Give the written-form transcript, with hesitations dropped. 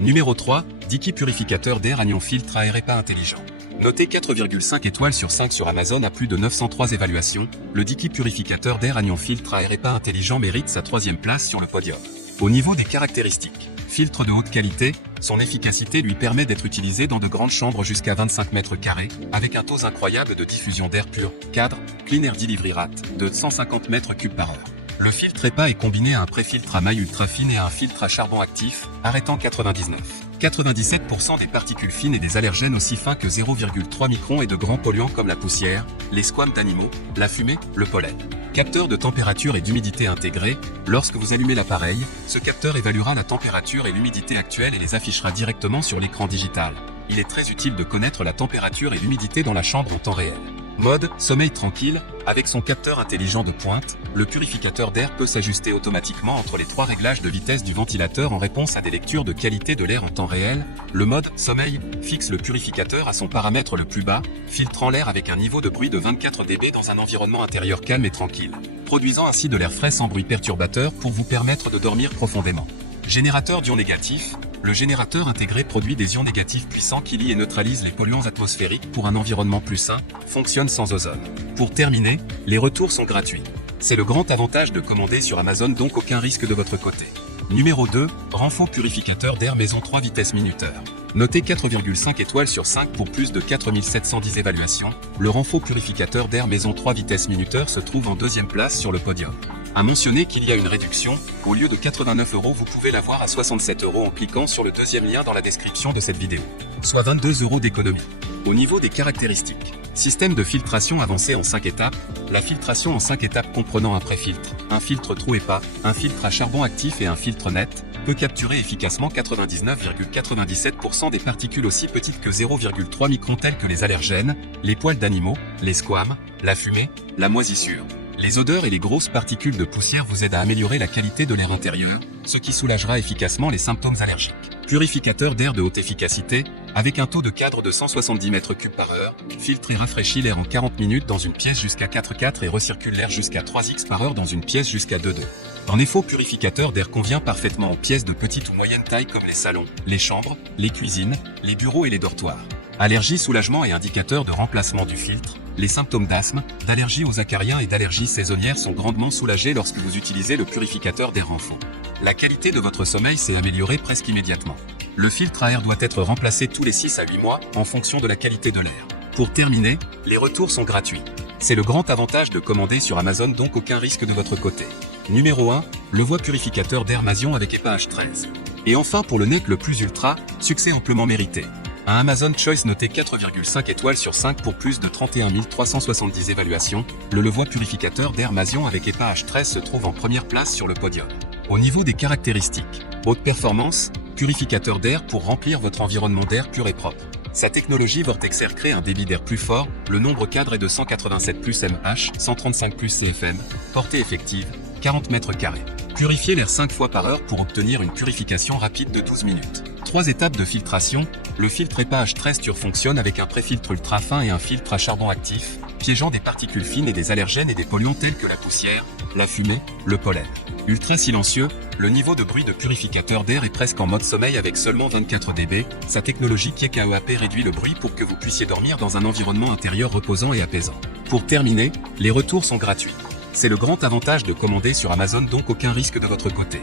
Numéro 3, Dicky purificateur d'air Agnon filtre à air EPA intelligent. Noté 4,5 étoiles sur 5 sur Amazon à plus de 903 évaluations, le Dicky purificateur d'air Agnon filtre à air EPA intelligent mérite sa 3e place sur le podium. Au niveau des caractéristiques, filtre de haute qualité, son efficacité lui permet d'être utilisé dans de grandes chambres jusqu'à 25 mètres carrés, avec un taux incroyable de diffusion d'air pur, cadre, Clean Air Delivery Rate, de 150 mètres cubes par heure. Le filtre EPA est combiné à un pré-filtre à maille ultra fine et à un filtre à charbon actif, arrêtant 97% des particules fines et des allergènes aussi fins que 0,3 microns et de grands polluants comme la poussière, les squames d'animaux, la fumée, le pollen. Capteur de température et d'humidité intégré, lorsque vous allumez l'appareil, ce capteur évaluera la température et l'humidité actuelle et les affichera directement sur l'écran digital. Il est très utile de connaître la température et l'humidité dans la chambre en temps réel. Mode sommeil tranquille, avec son capteur intelligent de pointe, le purificateur d'air peut s'ajuster automatiquement entre les 3 réglages de vitesse du ventilateur en réponse à des lectures de qualité de l'air en temps réel. Le mode sommeil fixe le purificateur à son paramètre le plus bas, filtrant l'air avec un niveau de bruit de 24 dB dans un environnement intérieur calme et tranquille, produisant ainsi de l'air frais sans bruit perturbateur pour vous permettre de dormir profondément. Générateur d'ions négatifs. Le générateur intégré produit des ions négatifs puissants qui lient et neutralisent les polluants atmosphériques pour un environnement plus sain, fonctionne sans ozone. Pour terminer, les retours sont gratuits. C'est le grand avantage de commander sur Amazon, donc aucun risque de votre côté. Numéro 2, Renfo purificateur d'air maison 3 vitesses minuteur. Noté 4,5 étoiles sur 5 pour plus de 4710 évaluations, le Renfo purificateur d'air maison 3 vitesses minuteur se trouve en 2e place sur le podium. À mentionner qu'il y a une réduction, au lieu de 89 €, vous pouvez l'avoir à 67 € en cliquant sur le 2e lien dans la description de cette vidéo, soit 22 € d'économie. Au niveau des caractéristiques, système de filtration avancé en 5 étapes, la filtration en 5 étapes comprenant un pré-filtre, un filtre trou EPA, un filtre à charbon actif et un filtre net, peut capturer efficacement 99,97% des particules aussi petites que 0,3 microns telles que les allergènes, les poils d'animaux, les squames, la fumée, la moisissure. Les odeurs et les grosses particules de poussière vous aident à améliorer la qualité de l'air intérieur, ce qui soulagera efficacement les symptômes allergiques. Purificateur d'air de haute efficacité, avec un taux de cadre de 170 mètres cubes par heure, filtre et rafraîchit l'air en 40 minutes dans une pièce jusqu'à 4,4 et recircule l'air jusqu'à 3x par heure dans une pièce jusqu'à 2,2. En effet, purificateur d'air convient parfaitement en pièces de petite ou moyenne taille comme les salons, les chambres, les cuisines, les bureaux et les dortoirs. Allergie, soulagement et indicateur de remplacement du filtre. Les symptômes d'asthme, d'allergie aux acariens et d'allergies saisonnières sont grandement soulagés lorsque vous utilisez le purificateur d'air Renfo. La qualité de votre sommeil s'est améliorée presque immédiatement. Le filtre à air doit être remplacé tous les 6 à 8 mois en fonction de la qualité de l'air. Pour terminer, les retours sont gratuits. C'est le grand avantage de commander sur Amazon, donc aucun risque de votre côté. Numéro 1, le voie purificateur d'air Masion avec EPA H13. Et enfin pour le NEC le plus ultra, succès amplement mérité. Un Amazon Choice noté 4,5 étoiles sur 5 pour plus de 31 370 évaluations, le Levois purificateur d'air Masion avec EPA H13 se trouve en première place sur le podium. Au niveau des caractéristiques, haute performance, purificateur d'air pour remplir votre environnement d'air pur et propre. Sa technologie Vortex Air crée un débit d'air plus fort, le nombre cadre est de 187 plus mH, 135 plus CFM, portée effective, 40 mètres carrés. Purifiez l'air 5 fois par heure pour obtenir une purification rapide de 12 minutes. 3 étapes de filtration, le filtre EPA H13 Tur fonctionne avec un pré-filtre ultra fin et un filtre à charbon actif, piégeant des particules fines et des allergènes et des polluants tels que la poussière, la fumée, le pollen. Ultra silencieux, le niveau de bruit de purificateur d'air est presque en mode sommeil avec seulement 24 dB. Sa technologie KEAP réduit le bruit pour que vous puissiez dormir dans un environnement intérieur reposant et apaisant. Pour terminer, les retours sont gratuits. C'est le grand avantage de commander sur Amazon, donc aucun risque de votre côté.